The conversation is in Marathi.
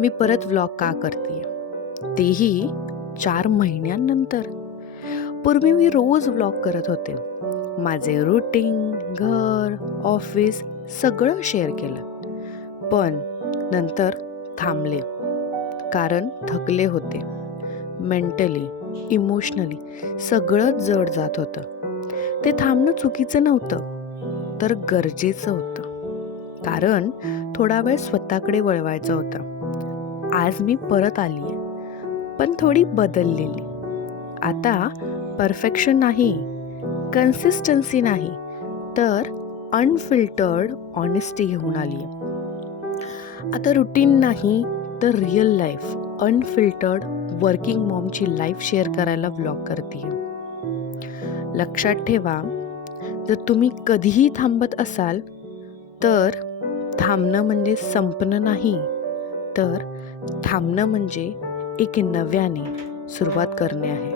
मी परत व्लॉग का करते, तेही 4 महिन्यांनंतर. पूर्वी मी रोज व्लॉग करत होते. माझे रुटीन, घर, ऑफिस सगळं शेअर केलं. पण नंतर थांबले, कारण थकले होते. मेंटली, इमोशनली सगळं जड जात होतं. ते थांबणं चुकीचं नव्हतं, तर गरजेचं होतं. कारण थोडा वेळ स्वतःकडे वळवायचं होतं. आज मी परत आली आहे, पण थोडी बदललेली. आता परफेक्शन नाही, कन्सिस्टन्सी नाही, तर अनफिल्टर्ड ऑनेस्टी घेऊन आली आहे. आता रुटीन नाही, तर रिअल लाईफ, अनफिल्टर्ड वर्किंग मॉमची लाईफ शेअर करायला व्लॉग करते. लक्षात ठेवा, जर तुम्ही कधीही थांबत असाल, तर थांबणं म्हणजे संपणं नाही, तर थांबणं म्हणजे एक नव्याने सुरुवात करणे आहे.